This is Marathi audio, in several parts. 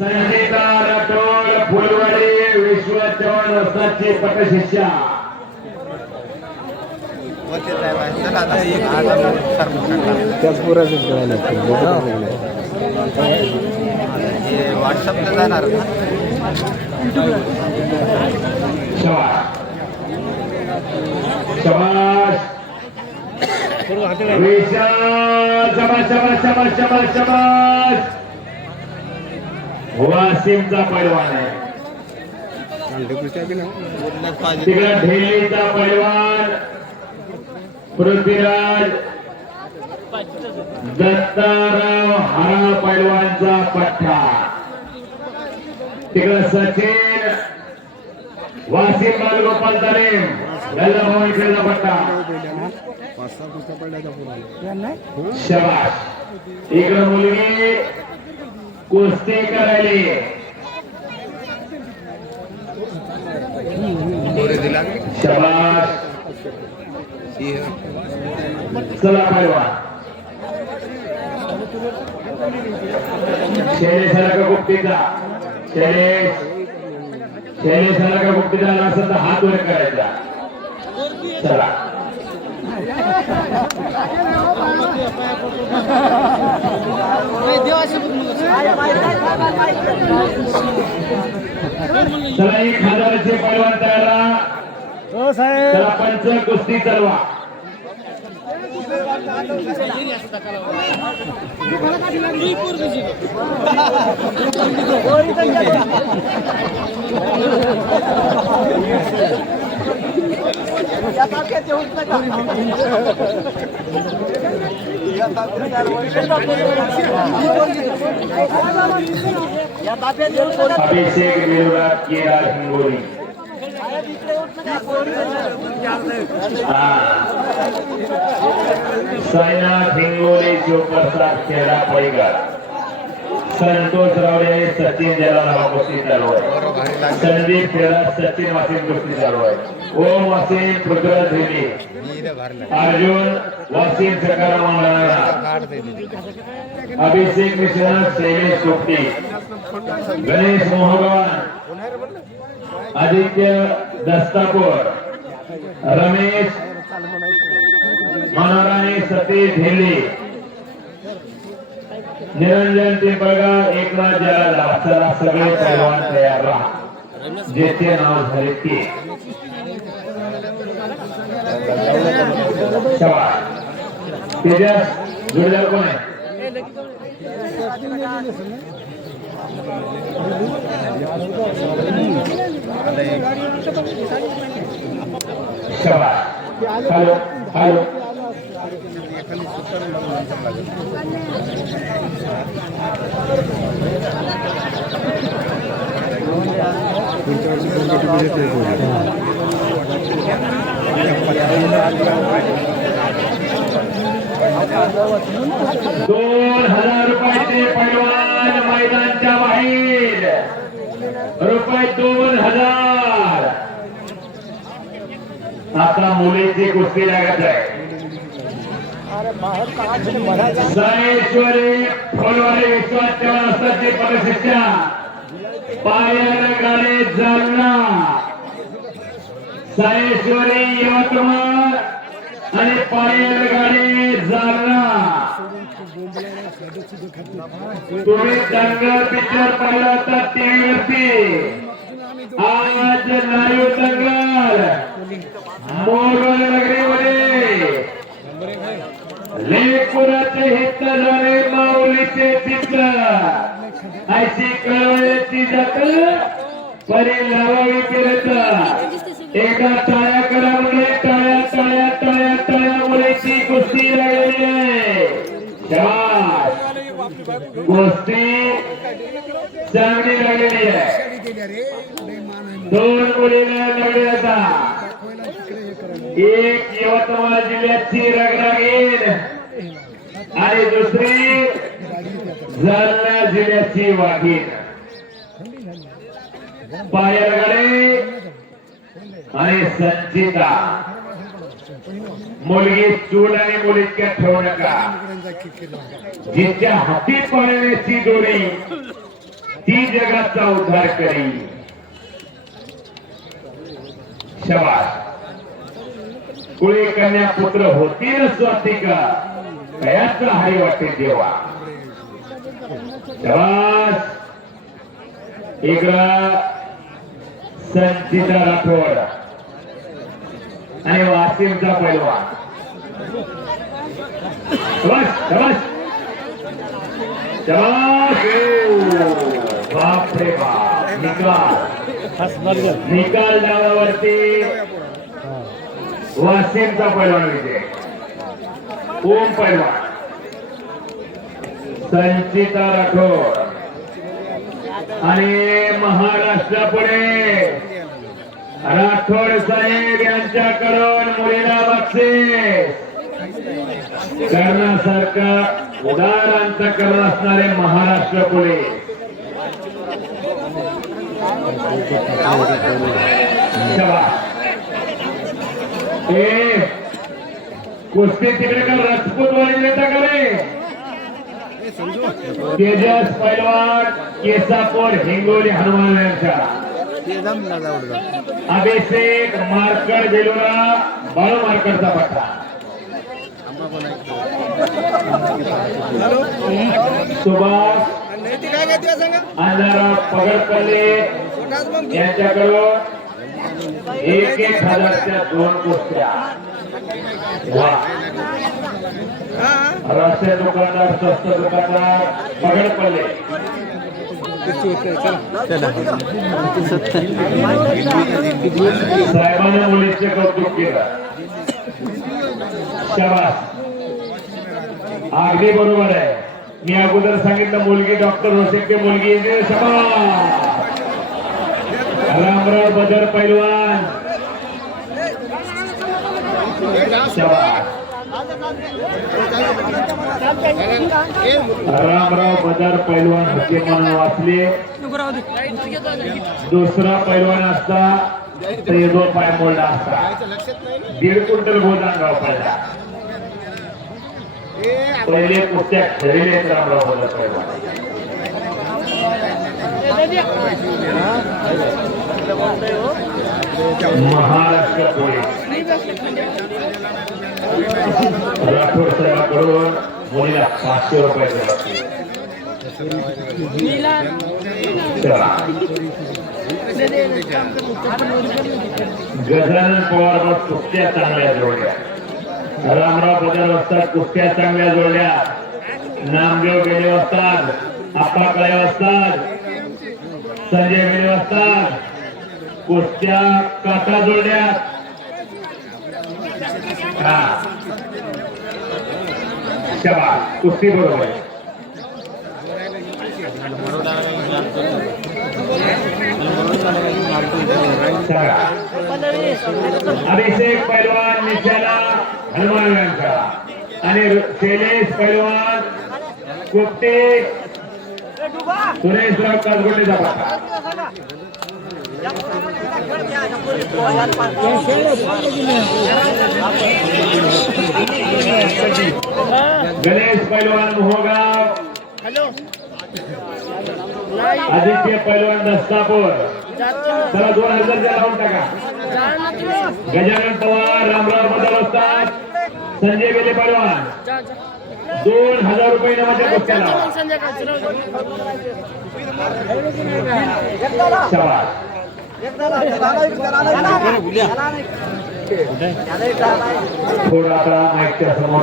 संगीता राठोड फुलवाडी विश्वनाथ चव्हाण वस्तादची पटशिष्या त्याच पुराच व्हॉट्सअपला जाणार शाबाश शाबाश विशाल शाबाश शाबाश शाबाश शाबाश शाबाश वासिमचा पैलवान आहे तिकडे ढेलीचा पैलवान पृथ्वीराज दत्ताराव हरा पैलवानचा पट्टा तिकडे सचिन वासिम बालगोपाल तारेम याला भवन खेळला पट्टा शाबाश इकडे मुलगी कुस्ती करायली शाबाश चला पैलवान शैलेश का गुप्तीचा शैलेश का गुप्तीचा असेल तर हात वर करायचा चला चला 1000चे पैलवान तयार हो साहेब चला पंच कुस्ती चालवा अभिषेक विरोधात केदार हिंगोली साईनाथ हिंगोली शिवप्रसाद खेळा पैगार संतोष रावडे सचिन जलाराव कुस्ती चालू आहे संदीप खेळा सचिन वासिम कुस्ती चालू आहे ओम वासिम पृथ्वीराज धेली अर्जुन वासिम सकाराम मंगळा अभिषेक विश्वनाथ शैलेश सोपटी गणेश मोहगवान आदित्य दस्तापूर रमेश मनोराणी सतीश ढेले निरंजन पिंपळगाव एकनाथ जलाला चला सगळे पैलवान तयार राहा जेथे नाव झाले ते शाबाश तेजस जोडीदार कोण आहे शाबाश हॅलो हॅलो ₹2000 पैलवान मैदानच्या बाहेर ₹2000 आता मुलीची कुस्ती लागत आहे सायेश्वरी फुलवाडी विश्वास चव्हाण वस्तादची पटशिष्या पायाला गाडी जालना सायेश्वरी यवतमाळ आणि पायाला गाडी जालना तुम्ही दंगल पिक्चर पाहिला तर टीव्हीवरती आज लाईव्ह दंगल मोरवली नगरीमध्ये लेकुराचे हित झाले माऊलीचे चित्र अशी कळवळ्याची जात परी लावावी फिरत एका टाळ्या करा मुले टाळ्या टाळ्या टाळ्या टाळ्या मुलीची कुस्ती लागलेली आहे शाबाश कुस्ती चांगली लागलेली आहे दोन मुलीला लागले आता एक यवतमाळ जिल्ह्याची रगरागीर आणि दुसरी जालना जिल्ह्याची वाघीण पायरगडे आणि संचिता मुलगी चूल आणि मुलीच्या ठेवू नका जिच्या हाती पाळण्याची दोरी ती जगाचा उद्धार करी. शबाश. कुळी कन्या पुत्र होतील स्वातिका कयाचा हरी वाटे देवा. शबाश. इकडं संचिता राठोड आणि वासिमचा पैलवान. शबाश शबाश शबाश. बाप रे बाप. निकाल डावावरती वासिमचा पैलवान विजय. ओम पैलवान. संचिता राठोड आणि महाराष्ट्रापुढे राठोड साहेब यांच्याकडून मुलीला बक्षीस करण्यासारखं उदार अंतःकरण असणारे महाराष्ट्र पोलीस. कुस्ती तिकडे का राजपूत वाली नेता करे. तेजस पैलवान केसापूर हिंगोली हनुमान यांच्या. अभिषेक मार्कड बेलोरा बाळू मार्कडचा पट्टा. सुभाष अंधारा पगडपल्ले यांच्याकडून 1,000च्या 2 कुस्त्या. राष्ट्रीय दुकानदार स्वस्त दुकानदार पगडपल्ले. साहेबांना मुलीचे कौतुक केलं. शाबास. अगदी बरोबर आहे. मी अगोदर सांगितलं मुलगी डॉक्टर होते मुलगी. शाबास. रामराव बदर पैलवान. शाबास. रामराव बदर पैलवान होते म्हणून वाचले. दुसरा पैलवान असता तर दो पाय मोडला असता. 1.5 क्विंटल गोद अंगावर पडला. पहिले कुस्त्या खेळले रामराव बदर पैलवान. महाराष्ट्र पोलीस राठोड साहेबांकडून मुलीला 500 रुपये दिले. गजानन पवार मग कुस्त्या चांगल्या जोडल्या. रामराव बदर असतात कुस्त्या चांगल्या जोडल्या. नामदेव गेले असतात. आप्पा कळे असतात. संजय गेले असतात. कुस्त्या काटा जोडल्या. शाबास. कुस्ती बरोबर. अभिषेक पैलवान निशाला हनुमान यांचा आणि शैलेश पैलवान कुपटे सुरेशराव काजगोटेचा पट्टा. गणेश पैलवान मोहगाव. आदित्य पैलवान दस्तापूर. चला 2000 लावून टाका. गजानन पवार रामराव बदल असतात. संजय बेले पैलवान 2000 रुपये नावाच्या कुस्त्याला. शाबास. थोडं आता माईकच्या समोर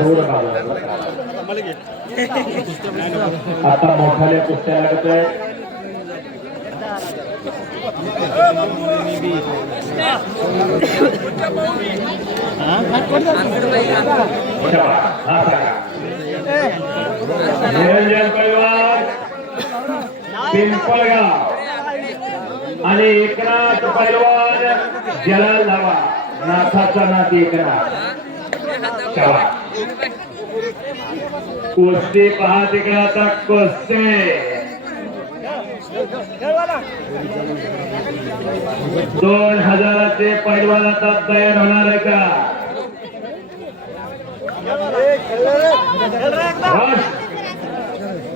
थोडं आता मोठाल्या कुस्त्या लागतोय. निरंजन पैलवान पिंपळगाव आणि एकनाथ पैलवान जलाल धावा. नाथाचा नाथ एकनाथ. कुस्ती पहा तिकडे आता. कुस्ती 2000चे पैलवान आता तयार होणार आहे का.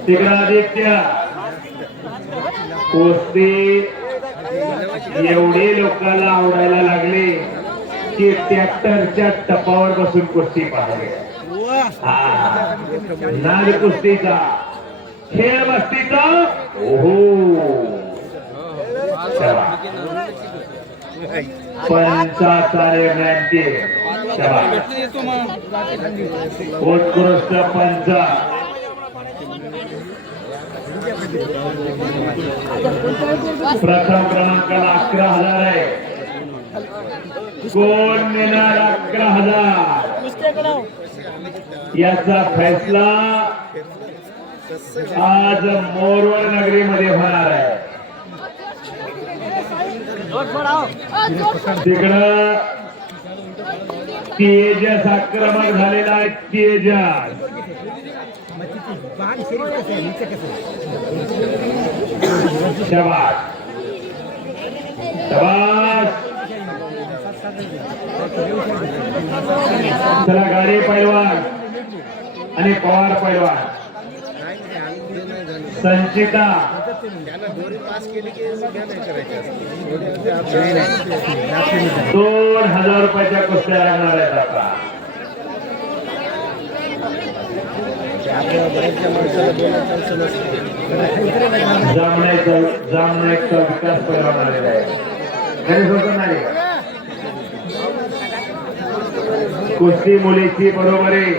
तिकडे आदित्य कुस्ती एवढी लोकांना आवडायला लागली की ट्रॅक्टरच्या टपावर बसून कुस्ती पाहिली. हा नाद कुस्तीचा, खेळ मस्तीचा. ओहो चला पंचाचा निर्णय उत्कृष्ट पंच प्रथम क्रमांकाला 11,000 आहे. कोण मिळणार 11,000 याचा फैसला आज मोरवड नगरीमध्ये होणार आहे. तिकडं तेजस आक्रमक झालेला आहे. तेजस शाबास शाबास. चला गाडी पैलवान आणि पवार पैलवान संचिता 2,000 रुपयाच्या कुस्त्या लागणार आहेत. आता जामण्याचा विकास पैलवान आलेला आहे. घरी सोडून नाही कुस्ती मुलीची बरोबरी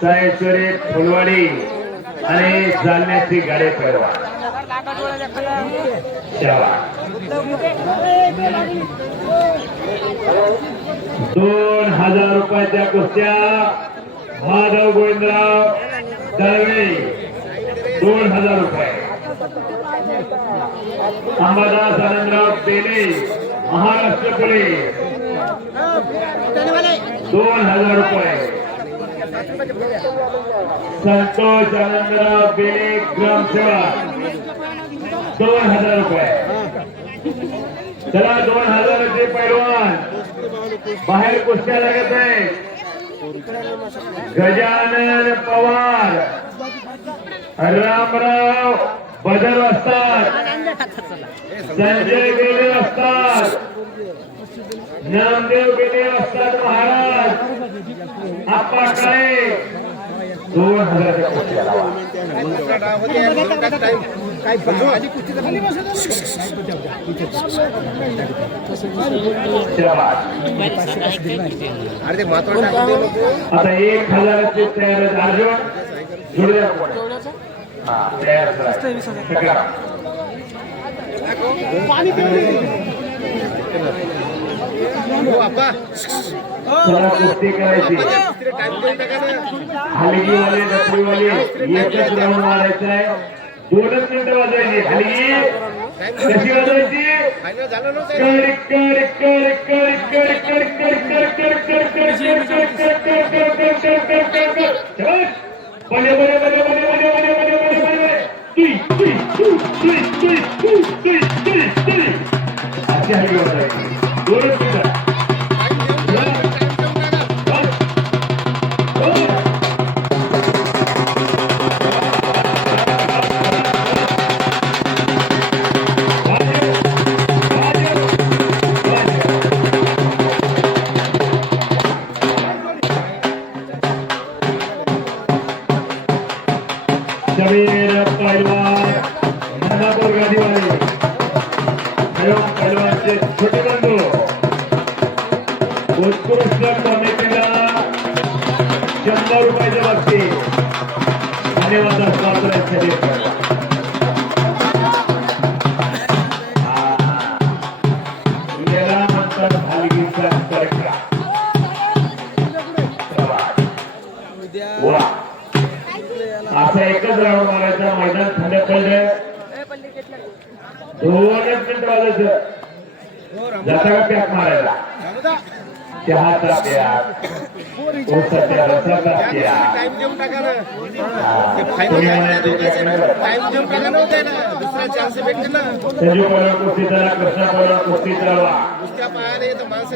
सायश्वरी फुलवाडी आणि जालन्याची गाडी पैलवान. 2,000 रुपयाच्या कुस्त्या माधव गोविंदराव दळवे 2,000 रुपये. अंबादास आनंदराव पेले महाराष्ट्र पोलीस 2,000 रुपये. संतोष आनंदराव बेले ग्रामसेवक 2,000 रुपये. चला 2,000चे पैलवान बाहेर कुस्त्या लागत आहे. गजानन पवार रामराव बदर असतात, संजय बेले असतात, नामदेव बेले असतात महाराज. आपा काय 2,000 आता 1,000चे तयार अर्जुन जोडूया. तयार कुस्ती करायची. हलगीवाले डबडीवाले एकच राऊंड मारायचं आहे. 2च मिनिटं वाजवायची. हलगी कशी वाजवायची? अशी हलगी वाजवायची. 2च मिनिटं. शबीर पैलवान नानापूर गादीवाले पैलवानचे छोटे बंधू उत्कृष्ट कमिटीला 100 रुपयाचे बक्षीस. धन्यवाद असतात. याला म्हणतात हलगीचा तडका. वा असं एकच राऊंड मारायचा. मैदान थंड पडलं. 2च मिनिट वाजायचं. जाता का पॅक मारायला? चहाचा पॅक, ऊसाच्या रसाचा पॅक. संजू पवार कुस्ती चालवा, कृष्णा पवार कुस्ती चालवा,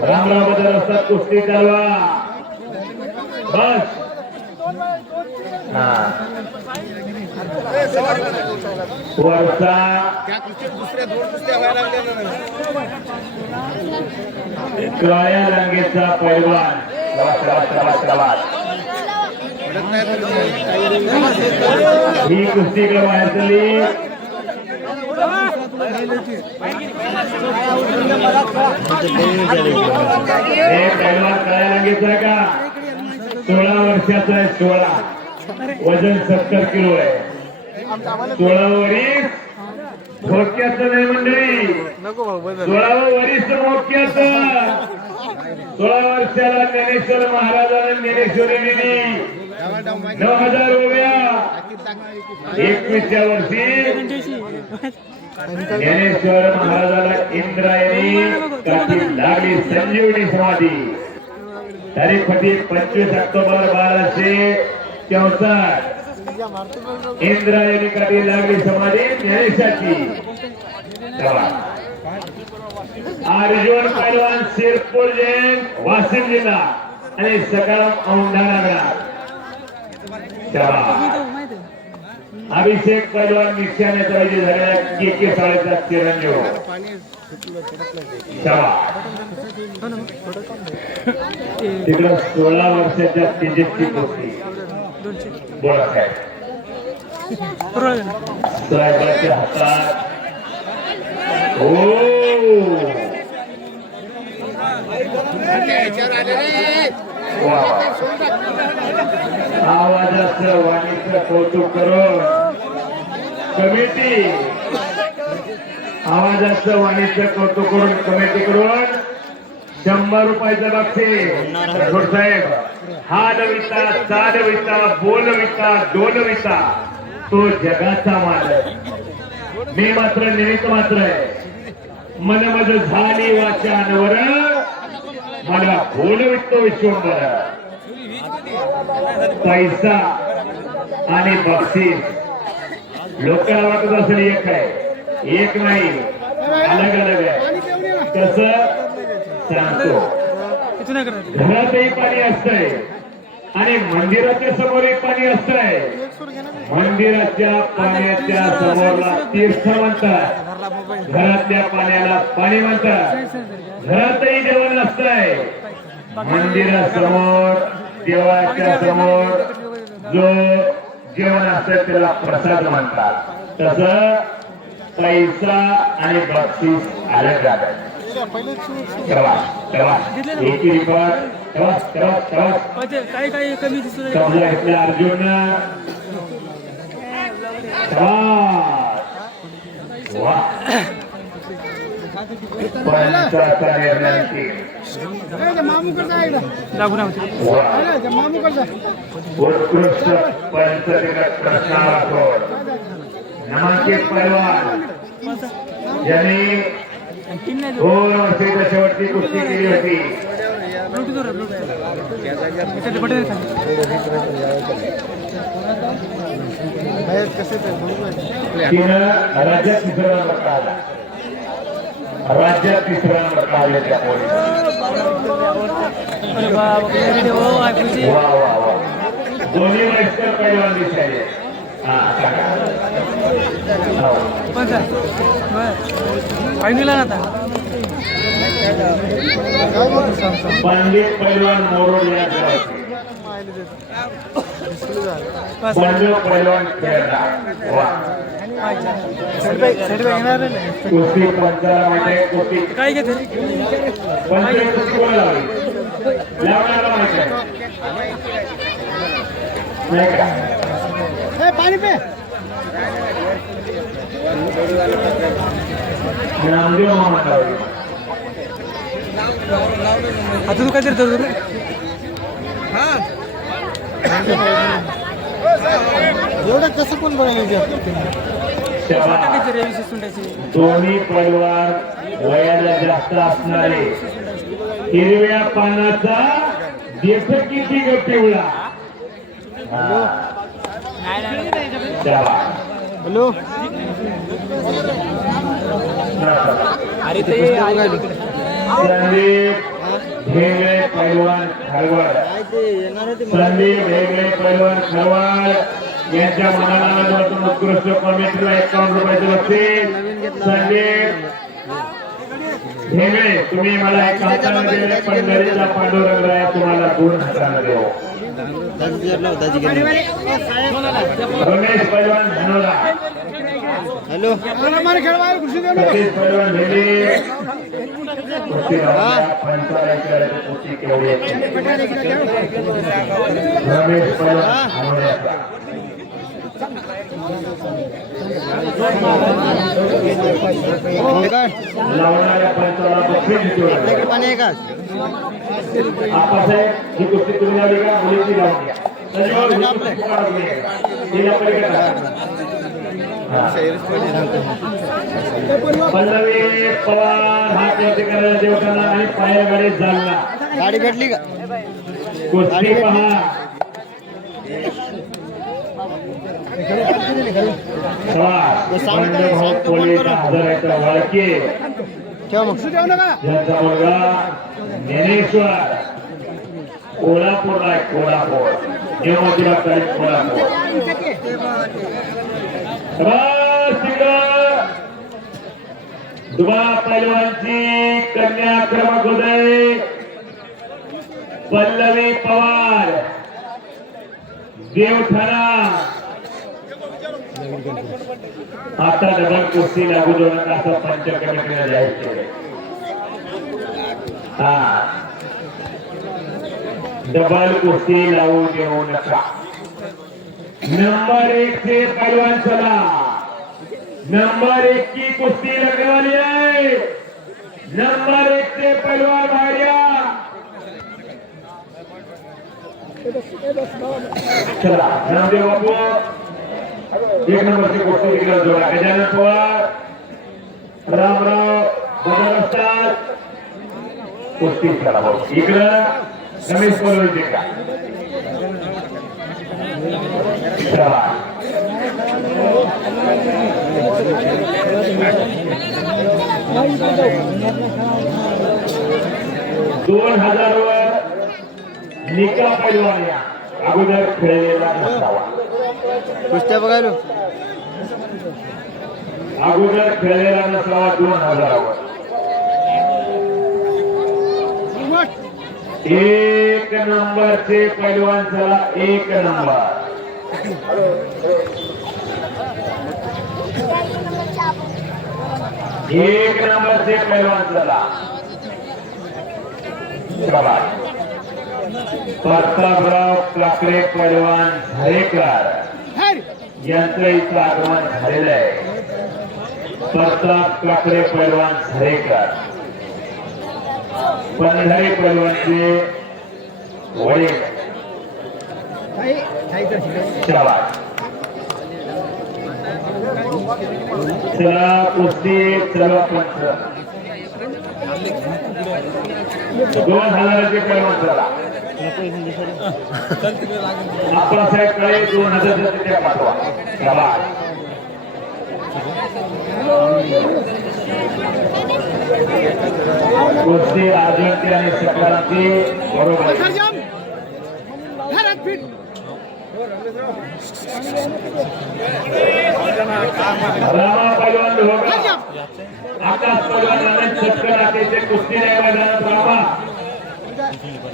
रामराव बदल असतात कुस्ती चालवा. बस वरचा काळ्या रंगीचा पैलवान ही कुस्ती बाहेर चालली हे पैलवान काळ्या रंगीचा आहे का 16 वर्षाचा आहे 16 वजन 70 किलो आहे 16 वरीस धोक्याचं नाही मंडळी 16 वरीस धोक्याचं 16 वर्षाला ज्ञानेश्वर महाराजांना ज्ञानेश्वरी दिली 9,000 रुपया 21व्या वर्षी ज्ञानेश्वर महाराजाला इंद्रायणी काठी लागली संजीवनी समाधी तारीख होती 25 ऑक्टोबर 1264 इंद्रायणी काठी लागली समाधी ज्ञानेशाची अर्जुन पैलवान शिरपूर जैन वाशिम जिल्हा आणि सकाराम औंढा नगरात अभिषेक पैलवान निशाण्याचा विजय झालेला के साडेचा चिरंजीव तिकडं 16 वर्षाच्या तेजस्वी कुस्ती बोला साहेबांच्या हातात आवाजाचं वाणीचं कौतुक करून कमिटी आवाजाचं वाणीचं कौतुक करून कमिटी करून 100 रुपयाचं बक्षीस साहेब हाडविता चाडविता बोलविता डोलविता तो जगाचा मालक मी मात्र निमित्त मात्र आहे मनमज झाली वाचांवर मला बोलवितो विश्वंभर पैसा आणि बक्षीस लोकांना वाटत असेल एक आहे एक नाही अलग अलग आहे कसं सांगतो घरातही पाणी असतंय आणि मंदिराच्या समोर एक पाणी असतंय मंदिराच्या पाण्याच्या समोरला तीर्थ म्हणतात घरातल्या पाण्याला पाणी म्हणतात घरातही जेवण असतंय मंदिरासमोर देवाच्या समोर जो जेवण असतंय त्याला प्रसाद म्हणतात तसं पैसा आणि बक्षीस अलग जातात काही कमी अर्जुन पंचाचा निर्णय उत्कृष्ट पंचदिगत कृष्णावर नामांकित पैलवान ज्यांनी 2 वर्षाच्या शेवटची कुस्ती केली होती तिनं राज्यात 3रा नंबर काढला राज्यात 3रा नंबर काढले त्या दोन्ही वयस्कर पैलवान दिसायले पंडित पैलवान मोरोड या पंडित पैलवान खेळला कुस्ती पंचाला माहिती कुस्ती काय घेते पंच कुस्ती कोण लावली लावणारा माहिती नाही का पाणी पे नामदेव मामा लावली आता तू काय करतो एवढं कसं कोण दोन्ही पैलवान वयाला जास्त असणारे हिरव्या पानाचा देख किती पिवळा हॅलो अरे ते संदीप भेगळे पैलवान खरवड संदीप भेगळे पैलवान खरवड यांच्या मनाला उत्कृष्ट कॉमेंट्रीला 51 रुपयाचे बक्षीस. संदीप हेगळे तुम्ही मला एक हाताने दिले, पंढरीचा पांडुरंग राया तुम्हाला 2 हाताने देऊ. रमेश पैलवान धनोरा, हॅलो सतीश पैलवान भेले, कुस्ती लावल्या, पंचायत कुस्ती केवढी आहे. रमेश पैलवान धनोरा लावणाऱ्या पंचाला बक्षीस देतो. पाणी आहे का आपासाहेब ही कुस्ती तुम्ही लावली का? मुलीची लावून घ्या. त्याच्यावर ही कुस्ती काढून घ्या. ही आपल्याकडे करा. पल्लवी पवार हात वरती करायला देवताना आणि पाया गाडीत झाला. गाडी भेटली का? कुस्ती पहा. भाऊ पोलीस हजाराचा वाळके यांचा मुलगा ज्ञानेश्वर कोल्हापूरला आहे. कोल्हापूर नेमोजीला कोल्हापूर. दुबा पैलवानची कन्या क्रमांक उदय पल्लवी पवार देवठाणा. आता डबल कुस्ती लागू देऊ नका असं पंच कमिटीला जाहीर केले. डबल कुस्ती लावू देऊ नका. नंबर 1 से पहलवान चला. नंबर 1 की कुस्ती लगने वाली है. नंबर 1 से पहलवान भाइया चला. नामदेव बाबू 1 नंबरची कुस्ती तिकडे जोडा. गजानन पवार रामराव बदल असतात. कुस्ती करा भाऊ. इकडं रमेश पवार जिंका. चला 2000 वर निका पैलवान या अगोदर खेळलेला नसावा. कुस्त्या बघायलो अगोदर खेळलेला नसावा. 2000 वर 1 नंबरचे पैलवान चला. 1 नंबर. एक नंबरचे पैलवान चला. प्रतापराव काकडे पैलवान झारेकर यांचं इथं आगमन झालेलं आहे. प्रताप काकडे पैलवान झारेकर पंढरी पैलवानचे वडील. चला चला कुस्ती चला पंच. 2000चे पैलवान चला. आप्पासाहेब कडे 2000 त्या पाठवा. चला कुस्ती अर्जुनची आणि सकरांची बरोबर. रामा पैलवान आकाश पैलवान चक्कर आटेचे कुस्ती नाही मैदानात. रामा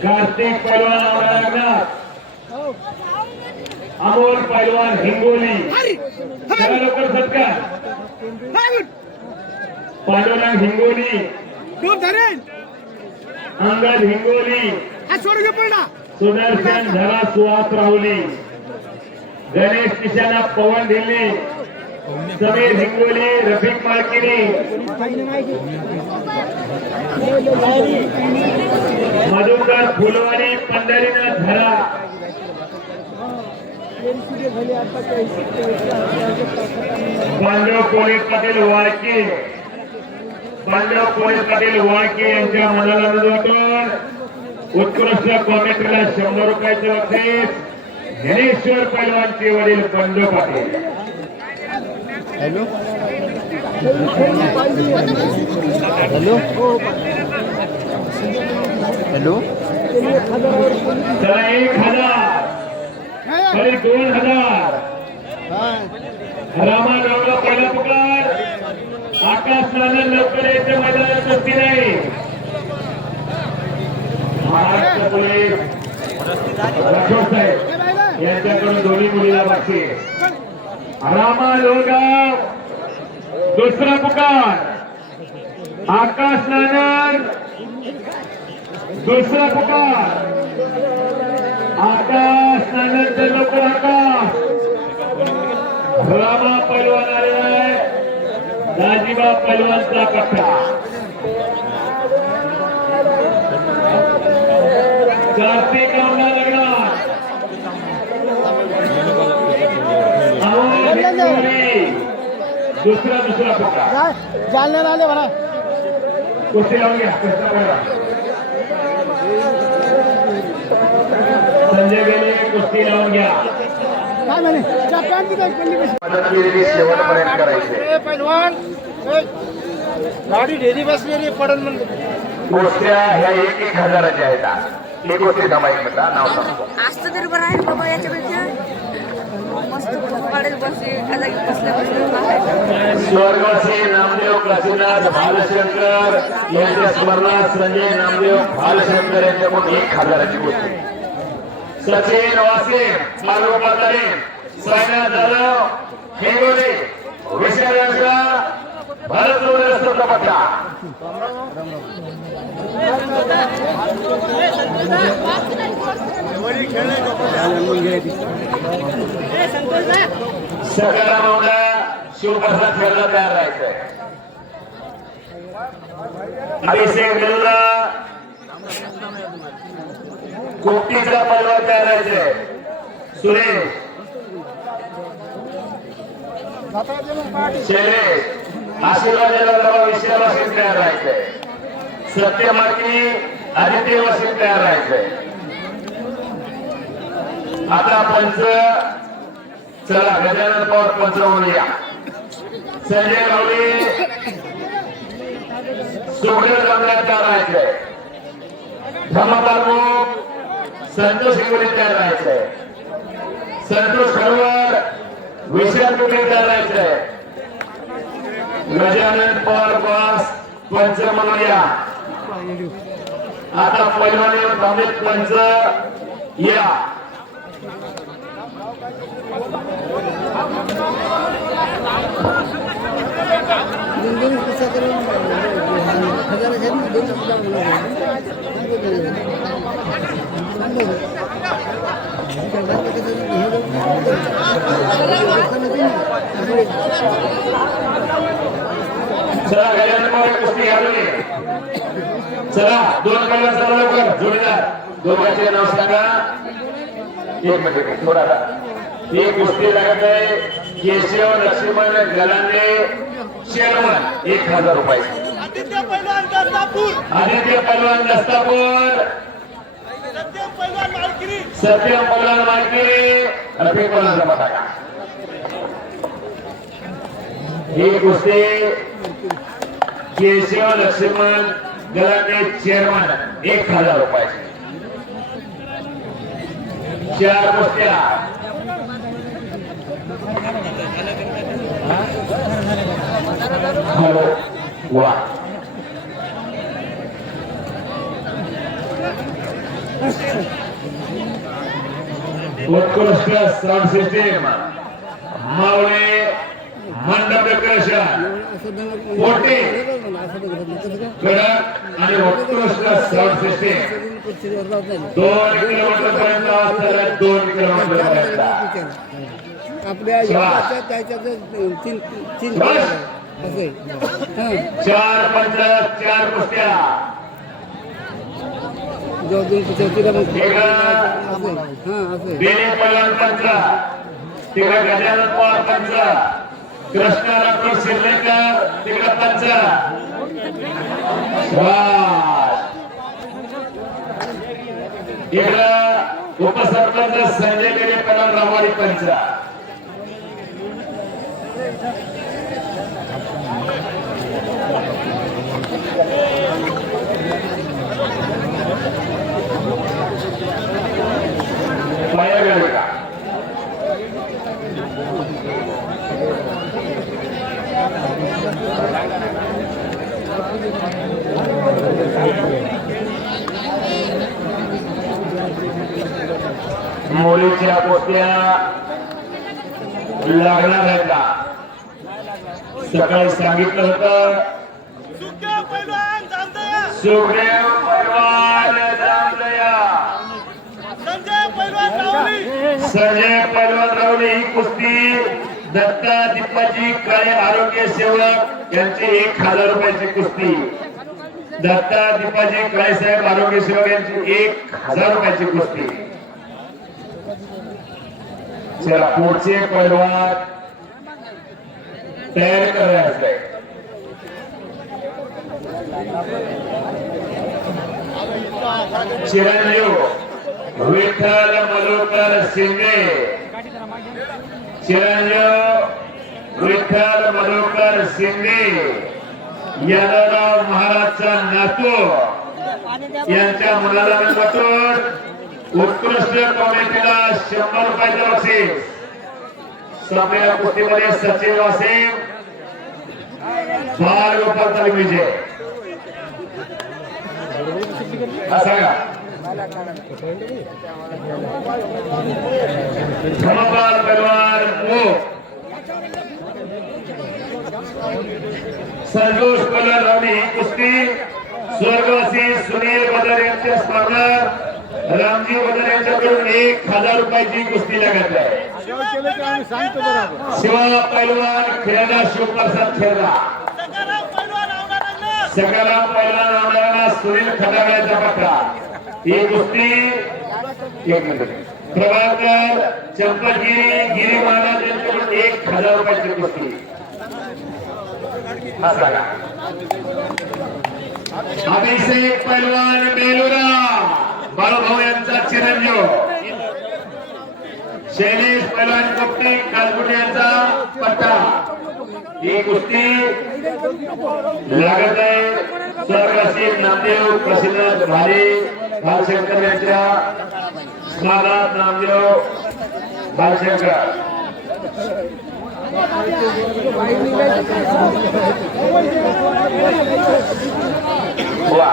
कार्तिक पैलवान औरंगाबाद. अमोल पैलवान हिंगोली. चला लवकर सत्कार. पांडुरंग हिंगोली. अंगद हिंगोली. सुदर्शन धरा सुहास राहुली. गणेश किशना पवन दिल्ली. समीर हिंगोली. रफिक मालकिनी. मधुकर फुलवाडी. पंढरीनाथ धरा. पांडव पोलीस पाटील वाळके. पांडव पोलीस पाटील वाळके यांच्या मनाला वाटून उत्कृष्ट कॉमेंट्रीला 100 रुपयाचे बक्षीस. ज्ञानेश्वर पैलवानचे वडील Bandu Patil. Hello hello hello. चला 1000 2000 रामा रावला पहिला पुकार. आकाश नाना लवकर यायचं मैदानात कुस्ती नाही. महाराष्ट्र पोलीस राठोड साहेब यांच्याकडून दोन्ही मुलीला बक्षीस. रामा लोगाव दुसरा पुकार. आकाश नानर दुसरा पुकार. आकाश नानर लवकर आकाश. रामा पैलवान आले आहे. दाजीबा पैलवानचा पट्टा. कार्तिक रावला लग्नात दुसरा पुकार. जालन्याला आले म्हणा. कुस्ती लावून घ्या. संजय गेले कुस्ती लावून घ्या. काय म्हणे शेवटपर्यंत करायचे. पैलवान गाडी ढेरी बसलेली पडन म्हणतो. गोष्ट्या ह्या 1,000च्या आहेत. ही गोष्टी जमाईत म्हणता नाव सांगतो. असतं तरी बरं आहे बाबा याच्यापेक्षा मस्त वाढेल बसले बसल्या बसल्या स्वर्गवासी नामदेव काशीनाथ भालशंकर यांच्या स्मरणात संजय नामदेव भालशंकर यांच्याकडून 1,000ची गोष्टी. सचिन वासे मालव पाताळे सायना जाधव हिंगोली विशाल भारत रस्त्याचा पट्टा. सकारामौला शिवप्रसाद खेळला तयार राहायचंय. अभिषेक मिलूला कोकणीचा पैलवान तयार राहायचंय. सुरेश शैलेश आशीर्वाद विषयाला तयार राहायचंय. सत्य मार्गी आदित्य वसीम तयार राहायचंय. आता पंच चला गजानन पवार पंच म्हणूया. संजय गावडे सुखदेव गंगा तयार राहायचंय. धर्मबाबू संतोष हिंगोली तयार राहायचंय. संतोष खरवर विशाल टोपे तयार राहायचंय. गजानन पवार बॉस पंच म्हणूया. आता पैलवानी थांबले पंच या. चला गजानन कुस्ती घालून चला. दोन पैलवान चला लवकर जोडीदार. दोघांचे नाव सांगा. एक मिनिट थोडा. ही कुस्ती लागत आहे केशव लक्ष्मण गलांडे चेअरमन 1,000 रुपये. आदित्य पैलवान दस्तापूर. सत्यम पैलवान मालकिरी रफिक पैलवानचा पताका. ही कुस्ती केशव लक्ष्मण गलांडे चेअरमन 1,000 रुपये. 4 कुस्त्या. हॅलो वा. उत्कृष्ट साऊंड सिस्टीम मावळे मंडप डेकोरेशन मोठे कडक आणि उत्कृष्ट साऊंड सिस्टीम. 2 किलोमीटर पर्यंत असलेल्या 2 किलोमीटर पर्यंत आपल्या तीन 4 पंच 4 कुस्त्या. बेने पैलवान पंच. तिकडे गजानन पवार पंच. कृष्ण राठोड शिर्लेकर तिकडे पंच. इकडं उपसरपंच संजय गेले पैलवान रामवाडी पंच. मुलीच्या कुस्त्या लागणार आहेत का? सकाळी सांगितलं होतं सुखदेव पैलवान जामदया, संजय पैलवान रावली ही कुस्ती दत्ता दीपाजी काळे आरोग्य सेवक यांची 1000 रुपयाची कुस्ती. दत्ता दीपाजी काळे साहेब आरोग्य सेवक यांची 1000 रुपयाची कुस्ती. चला पुढचे पैलवान तयार करायचे. चिरंजीव विठ्ठल मधुकर शिंदे, चिरंजीव विठ्ठल मधुकर शिंदे यादवराव महाराजचा नातू यांच्या मुलाला नंबर उत्कृष्ट कॉमेडीला 100 रुपयाचे बक्षीस. आपल्या कुस्तीमध्ये सचिव असेल बाळगोपाल तालुका विजय सांगा. धर्मपाल पैलवान संतोष पैलवान रावली कुस्ती स्वर्गवासी सुनील बदर यांच्या स्पर्धक रामजी बदर यांच्याकडून 1000 रुपयाची कुस्ती लागत आहे. शिवा पैलवान खेळाडा शिवप्रसाद खेळा, सकाराम पैलवान रावणारा सुनील खटावळ्याचा पट्टा. ही कुस्ती 1 मिनिट प्रभाकर चंपतगिरी गिरी महाराज यांच्याकडून 1000 रुपयाची कुस्ती. हा सांगा. अभिषेक पैलवान बेलुरा बाळूभाऊ यांचा चिरंजीव, शैलेश पैलवान कपटी कालकुटे यांचा पट्टा. ही कुस्ती लागत आहे स्वर्गवासी नामदेव प्रसिद्ध भाले बालशंकर यांच्या स्मारक. नामदेव बालशंकर वा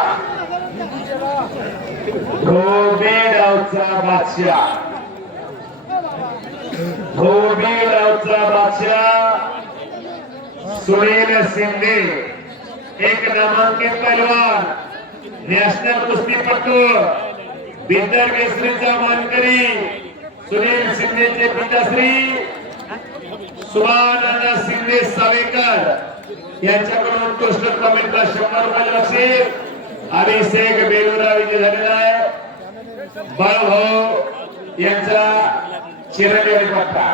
धोबीरावचा बादशाह, धोबीरावचा बादशाह सुनील शिंदे, एक नामांकित पैलवान, नॅशनल कुस्तीपटू, बिदर केसरीचा मानकरी सुनील शिंदेचे पिताश्री सुभानंद शिंदे सावेकर यांच्याकडून उत्कृष्ट कमेंटला 100 रुपये बक्षीस. अभिषेक बेलुरा विजय झालेला आहे. बाळूभाऊ यांचा चिरंजीव पट्टा.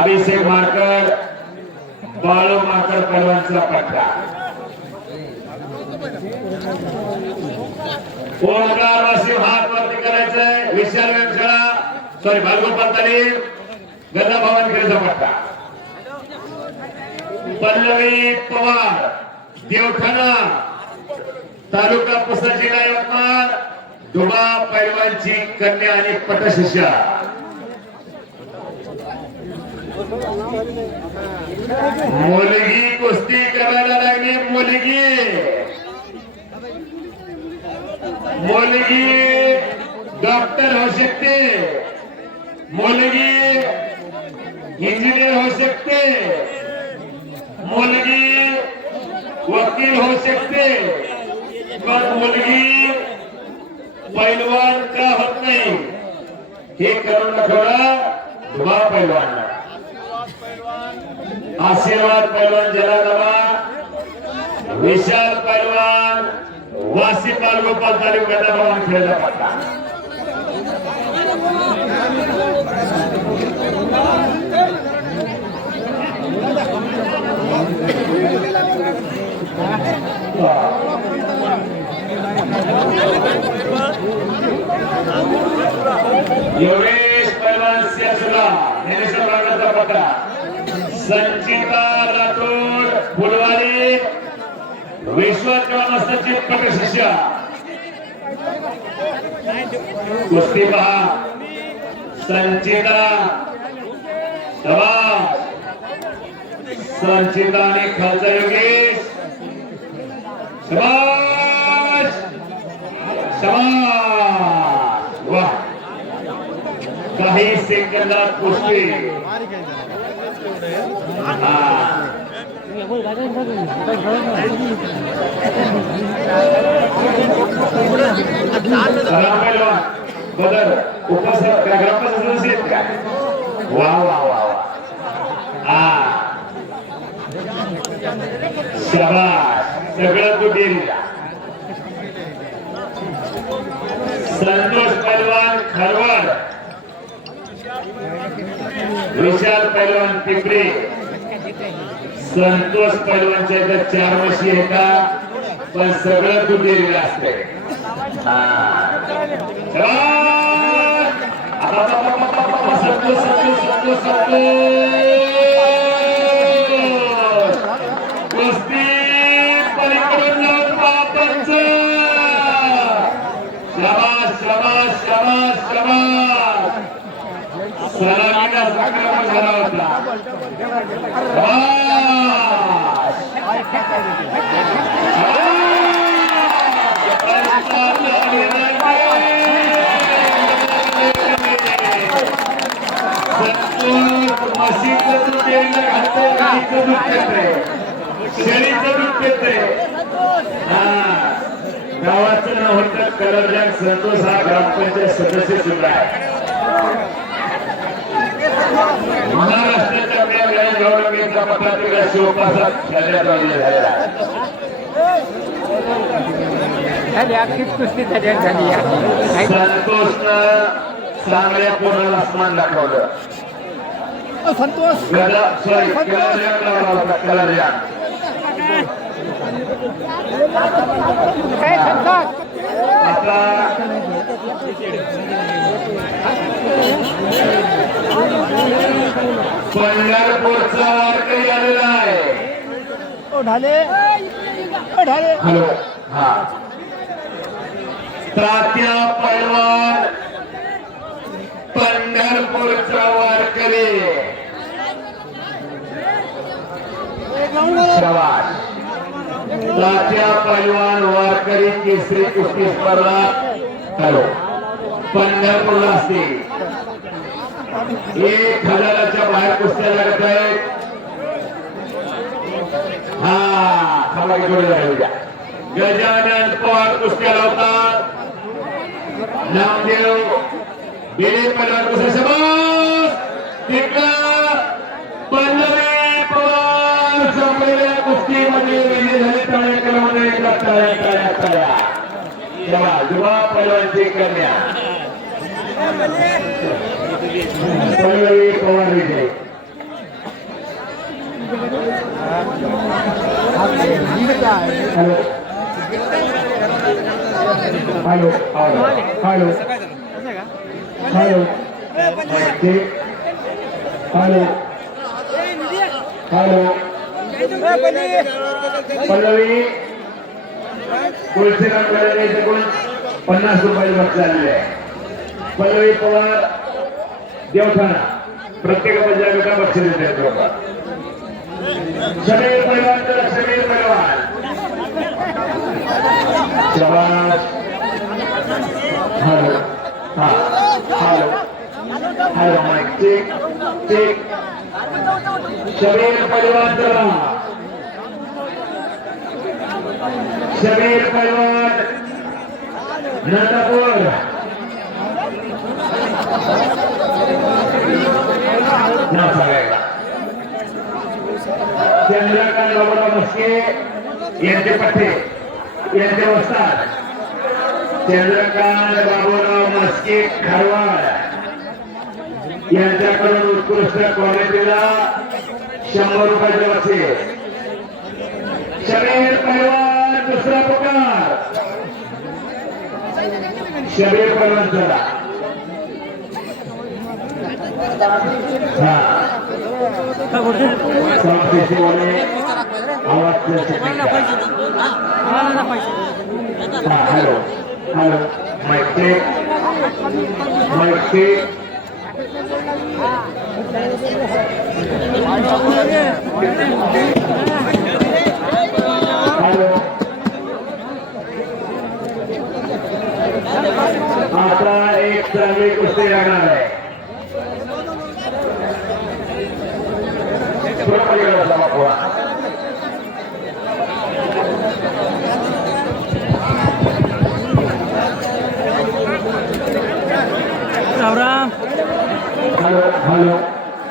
अभिषेक मारकर बाळू मारकर पैलवानचा पट्टा. ओंकार वासिम हात वरती करायचंय. विशाल वेंगसळा सॉरी बालगोपाल तालीम गदा भवन खेळचा पट्टा. पल्लवी पवार देवठाणा तालुका पुसद जिल्हा यवतमाळ डोबा पैलवानची कन्या आणि पटशिष्या. मुलगी कुस्ती करायला लागली. मुलगी डॉक्टर होऊ शकते, मुलगी इंजिनियर होऊ शकते, मुलगी वकील होऊ शकते, पण मुलगी पैलवान का होत नाही हे करून दाखवलं डोबा पैलवान. आशीर्वाद पैलवान जलालाबा, विशाल पैलवान वासी बालगोपाल तालुका गदा भवन खेळला पट्टा. योगेश पैलवान सियासुला ज्ञानेश्वर रागाचा पट्टा. संचिता राठोड फुलवारी विश्वचेतन सचिव पटशिष्या. कुस्ती पहा संचिता संचिता आणि खालचा योगेश शाबाश शाबाश वाह काही सेकंदात कुस्ती बदल उपस्थित का वा वा वा वा शाबाश सगळं तू डेरीला संतोष पैलवान खरवड विशाल पैलवान पिंपरी संतोष पैलवानच्या इथं 4 वर्षी येतात पण सगळं तू डेरीला असते संतोष संतोष संतोष संतोष कुस्ती पलीकडून जाऊन बापांच शाबाश शाबाश शाबाश शाबाश सलामीला संक्रमण झाला होता मशीनचं दूध द्यायला घालतंय गाईचं दूध देतंय शेळीचं दूध देतंय गावाचं नाव होतं कलरजंग संतोष हा ग्रामपंचायत सदस्य सुद्धा आहे महाराष्ट्राच्या गौरवीचा पत्रातील शिवप्रसाद झालेला संतोषनं चांगल्या पोराला आसमान दाखवलं संतोष सॉरी कलरजंग आता पंढरपूरचा वारकरी आलेला आहे ढाले हॅलो हा तात्या पैलवान पंढरपूरचा वारकरी शाबाश तात्या पैलवान वारकरी केसरी कुस्ती स्पर्धा हॅलो पंढरपूरला असते 1000च्या बाहेर कुस्त्या लागत आहेत थांबा उद्या गजानन पवार कुस्त्या लावतात नामदेव गेले पैलवान कुस्त्या शाबाश तिकडं पल्लवी पवार संपलेल्या कुस्तीमध्ये विजय झाले टाळ्यामध्ये टाळ्या युवा पैलवानची कन्या पल्लवी पवार विजय hello hello hello hello hello hello Pallavi कुलसेकडून 50 रुपये बक्षीस आलेले आहे पल्लवी पवार देवठाणा प्रत्येक पंजाबीला बक्षीस देते शमीर पैलवान तर शमीर पैलवान शाबाश hello hello hello mic check check Shamir पैलवान तर शमीर पैलवान नंदापूर नाव सांगायला चंद्रकांत बाबूराव मस्के यांचे पठ्ठे यांचे वस्ताद चंद्रकांत बाबूराव मस्के खरवाड यांच्याकडून उत्कृष्ट क्वालिटीला 100 रुपयाचे बक्षीस शमीर पैलवान दुसरा पुकार शमीर पैलवान चला hello hello mic check mic check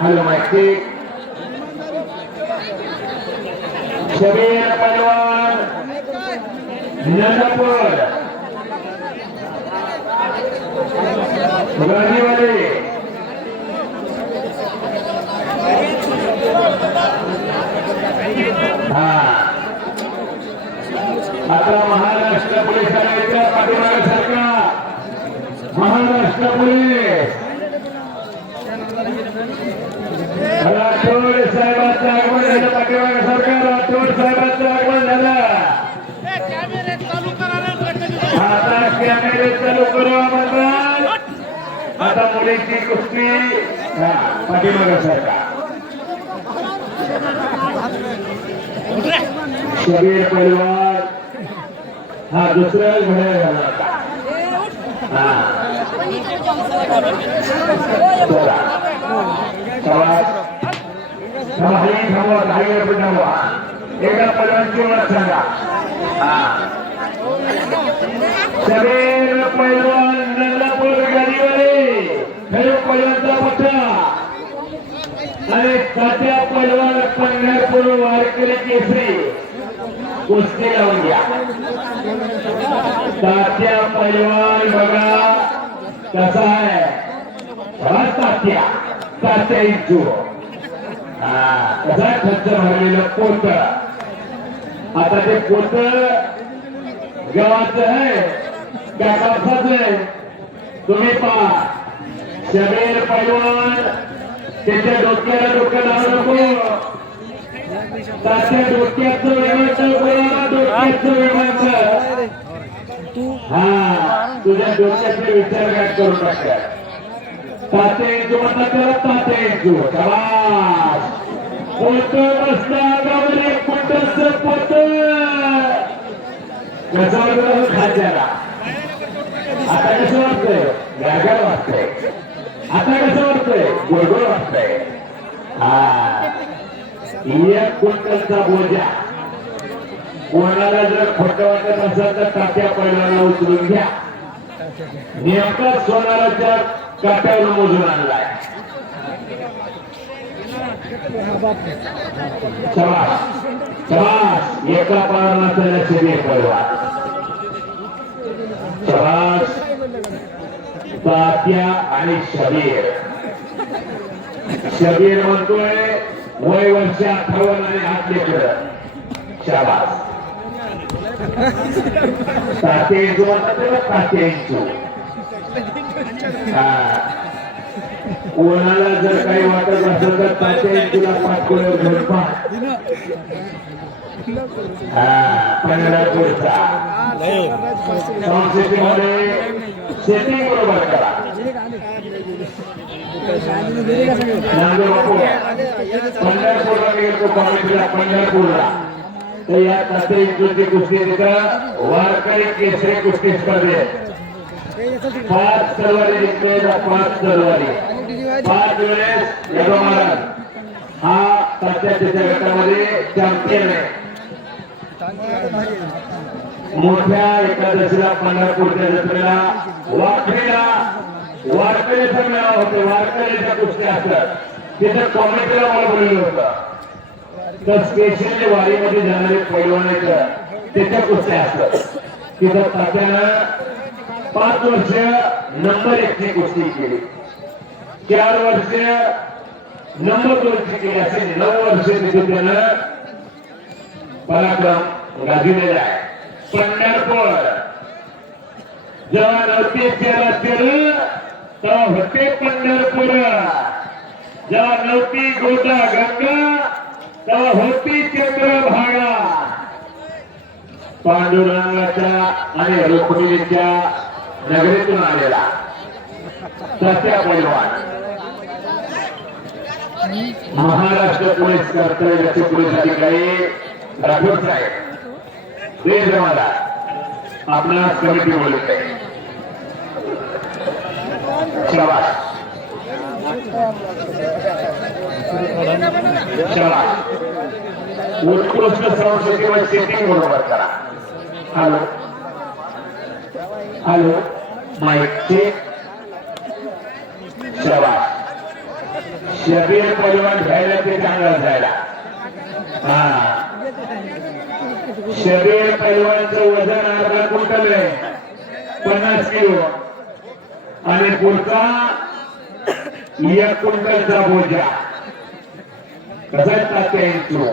hello माहिती शबीर पैलवान नंदापूर गाडीवाले आता महाराष्ट्र पोलीस आयोगाच्या पाठीमागासारखा महाराष्ट्र पोलीस राठोड साहेबांचं आगमन झालं पाठीमागासारखा राठोड साहेबांचं आगमन झालं आता कॅमेरे चालू करू आमंत्रण आता मुलींची कुस्ती पाठीमागासारखा शबीर पैलवान हा दुसऱ्या घड्याळ झाला एका पैलवानची ओळख सांगा शबीर पैलवान नंदापूर गाडीवाले खरे पैलवानचा मोठा आणि तात्या पैलवान पंढरपूर वारकरी केसरी कुस्ती लावून घ्या तात्या पैलवान बघा कसा आहे तात्या तात्या इच्छू कसा खर्च भरलेलं पोत आता ते पोत गावाचं आहे त्या कापसाचं आहे तुम्ही पहा शबीर पैलवान त्याच्या डोक्याला डोकं लावू नको तात्या डोक्याचं विमानचं बोला डोक्याचं विमानचं हा तुझ्या डोक्याचे विचार काय करू टाकतात ताते इंचू म्हणतात त्याला ताते इंचू पोत बसला गावाला एक क्विंटलचं पोत कसं वाटतं खाद्याला आता कसं वाटतंय गारगार वाटतंय आता कसं वाटतंय गोडगोड वाटतंय एक क्विंटलचा बोजा कोणाला जर खोटं वाटत असेल तर तात्या पैलवानला उचलून घ्या नेमका सोनाराच्या काट्यावर मोजून आणलाय शबास एका पायाला त्याला शबीर पैलवान शबास तात्या आणि शबीर शबीर म्हणतोय वय वर्ष 58 आणि हात लेकर शाबास तात्या इंचू म्हणतात त्याला तात्या इंचू कोणाला जर काही वाटत असेल तर तात्या इंचूला पाठकोळ्यावर घेऊन पाठ पंढरपूरचा संस्कृतीमध्ये शेती बरोबर करा पंढरपूरला गेलो कॉलेजला पंढरपूरला तर या तात्या इंचूची कुस्ती तिथं वारकरी केसरी कुस्ती स्पर्धेत 5 तलवारी जिंकलेला 5 तलवारी 5 वेळेस यदो महाराज हा तात्या त्याच्या गटामध्ये चॅम्पियन आहे मोठ्या एकादशीला पंढरपूरच्या जत्रेला वाखरीला वारकऱ्याचा मेळावा होतो वारकऱ्याच्या कुस्त्या असतात तिथं कॉमेडीला मला बोललेलं होतं तर स्पेशली वारीमध्ये जाणारे पैलवान त्याच्या कुस्त्या असतात तिथं तात्यानं 5 वर्ष नंबर 1 ची कुस्ती केली 4 वर्ष नंबर 2 ची केली असे 9 वर्ष तिथे त्यानं पराक्रम गाजविलेला आहे पंढरपूर जेव्हा नव्हती तेरा केलं तेव्हा होते पंढरपूर जेव्हा नव्हती गोदा गंगा तेव्हा होती चंद्रभागा पांडुरंगाच्या आणि रुक्मिणीच्या नगरीतून आलेला तात्या पैलवान महाराष्ट्र पोलीस कर्तव्याचे पोलीस अधिकारी राठोड साहेब प्लीज मला आपणास कमिटी बोलत आहे शाबास शाबास उत्कृष्ट संस्कृतीवर सेटिंग बरोबर करा हॅलो हॅलो माईक चेक शाबास शबीर पैलवान घ्यायला ते चांगला जायला. हा शबीर पैलवानचं वजन अर्धा क्विंटल आहे, 50 किलो. आणि पुढचा 1 क्विंटलचा बोजा. कसा तात्या येतो.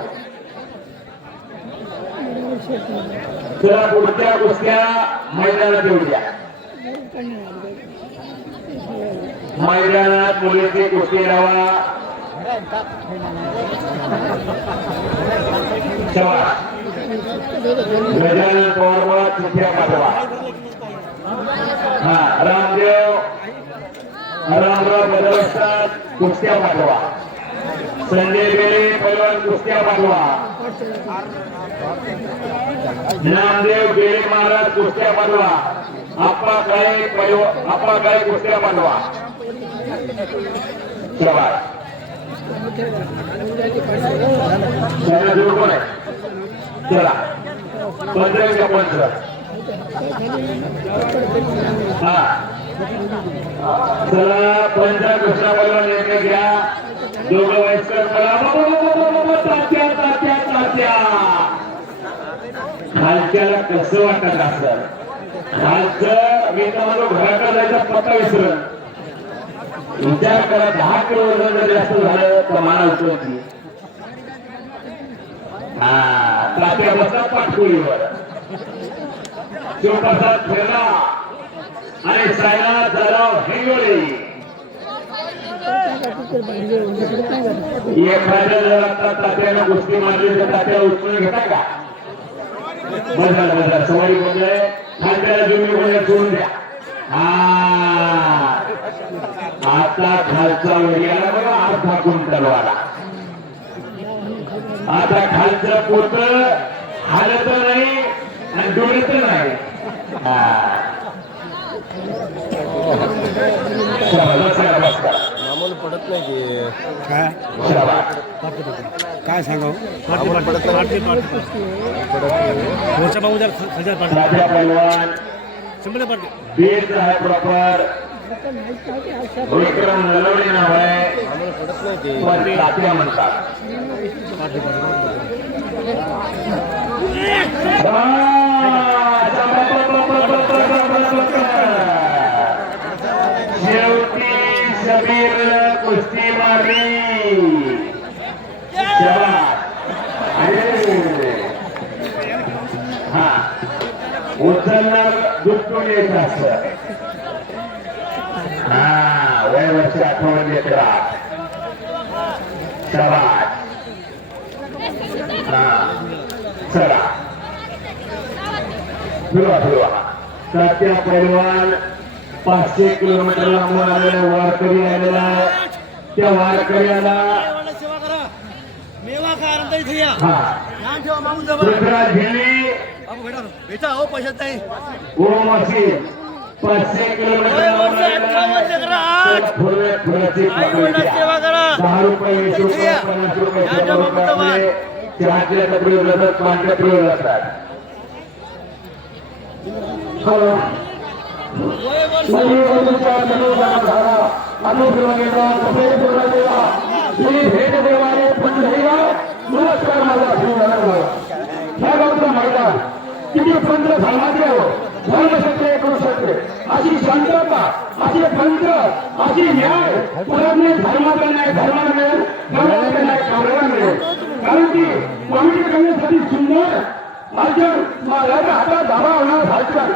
चला पुढच्या कुस्त्या मैदानात येऊया. मैदानात मुलीची कुस्ती लावा. गजानन पवार चुक्या पाठवा. हा रामराव बदल असतात, कुस्त्या पाठवा. संजय बेले पैलवान कुस्त्या पाठवा. नामदेव बेले महाराज कुस्त्या पाठवा. आप्पा काय कुस्त्या पाठवा. शाबास. चला 15 पंच. हा चला 15 कृष्णा पैलवान एक घ्या. दोघं वयस्कर तात्या तात्या तात्या. खालच्याला कसं वाटत असं. खालचं मी तर म्हणतो घराकडे जायचा पत्ता विसरत. विचार करा 10 किलो वजन जर जास्त झालं तर मला उचलती. तात्या बसतात पाठकुळीवर. शिवप्रसाद फिरला आणि सायनाथ जाधव हिंगोली. एखाद्या जर आता तात्यानं कुस्ती मारली तर तात्याला उचलून घेता का. बदल सवारी गोंधळ खालच्याला जुनी गोंधळ सोडून द्या. आता खालचा वडियाला बघा अर्धा क्विंटल वाला. आता खालचं पोत हालत नाही आणि डोळत नाही. आम्हाला पडत नाही की काय सांगावं. पडत नाही. राजा पैलवान बीड आहे प्रॉपर. विक्रम नलवडे नाव आहे. आम्हाला पडत नाही की पण तात्या म्हणतात. शेवटी शबीर कुस्ती मारली. हा उचलणार दुखून येत असत. हा वय वर्ष आठवण लेकरा. शाबास. हा चला फिरवा. तात्या पैलवान 500 किलोमीटर लांबून आलेला वारकरी आलेला आहे. त्या वारकऱ्याला पृथ्वीराज घेणे ओम अशी 500 किलोमीटर 10 रुपये 20 रुपये 50 रुपये 100 रुपये चहाचे कपडे जातात. पांढरे कपडे जातात. भेट देवारे नमस्कार माझा ह्या गावचा मैदान किती पंच धर्माचे धर्म शकते करू शकते. अशी शांतता, अशी पंच, अशी न्याय पुराने धर्माला नाही. धर्माला मिळेल, गौरवाला नाही, गौरवाला मिळेल. कारण की कमिटी करण्यासाठी सुंदर अर्जुन महाराज हातात धाबा होणार भाषण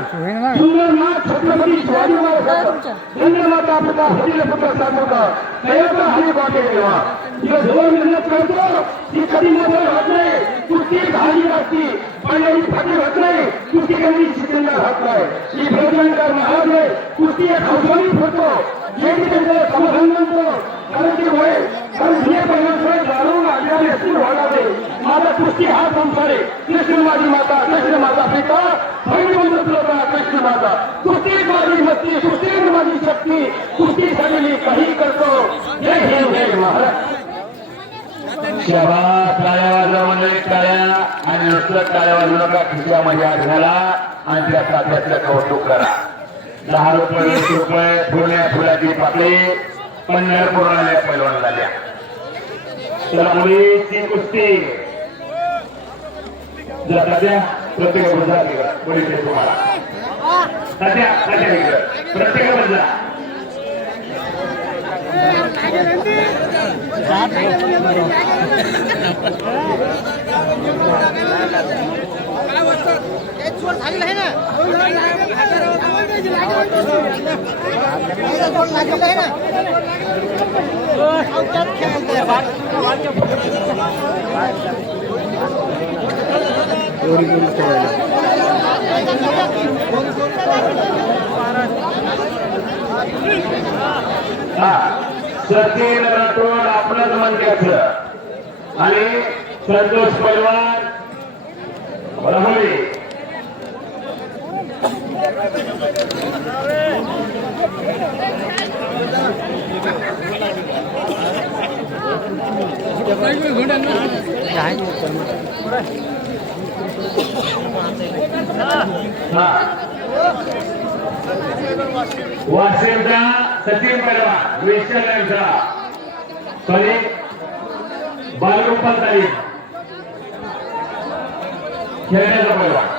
सुंदर नाथ छत्रपती शिवाजी महाराज चंद्रमाता पिता हरिपुत्र साधवता दयाचा हरी बाटे देवा. तिला जवळ मेहनत करतो ती कधी मोबाईल होत नाही. कुस्ती घाली असती पण एवढी फाटी होत नाही. कुस्ती कधी शिकलेला राहत नाही. ही भगवंतर महाराज आहे. कुस्ती एक हौसवानीच होतो. एक त्यांचं समाधान म्हणतो. कारण की होय कारण हे पहिल्याशिवाय जाणून आलेले असतील वाढावे. माझा कुस्ती हा संसार आहे. कृष्ण माझी माता, कृष्ण माझा पिता, भैरवंत कृष्ण माझा. कुस्ती माझी मस्ती, कुस्ती माझी शक्ती, कुस्तीसाठी मी काही करतो. जय हिंद जय महाराज. शाबास. टाळ्या वाजवणे टाळ्या आणि नुसतं टाळ्या वाजवू नका. खिशामध्ये हात घाला आणि त्या तात्याचं कौतुक करा. 10 रुपये 20 रुपये फुलण्या फुलाची पाकळी पंढरपूरला पैलवान झाल्या. तर मुलीची कुस्ती सध्या प्रत्येक बदला मुलीचे तुम्हाला सध्या प्रत्येक बदला सचिन राठोड आपलंच मनक्याचं आणि संतोष पैलवान राहुली वाशिमचा सचिन पैलवान विश्वचा सॉरी बालगोपाल ताई खेळण्याचा पैलवान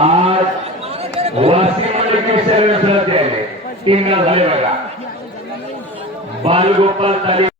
आज वाशिममध्ये विश्वचा टीमला झाले बघा बालगोपाल ताई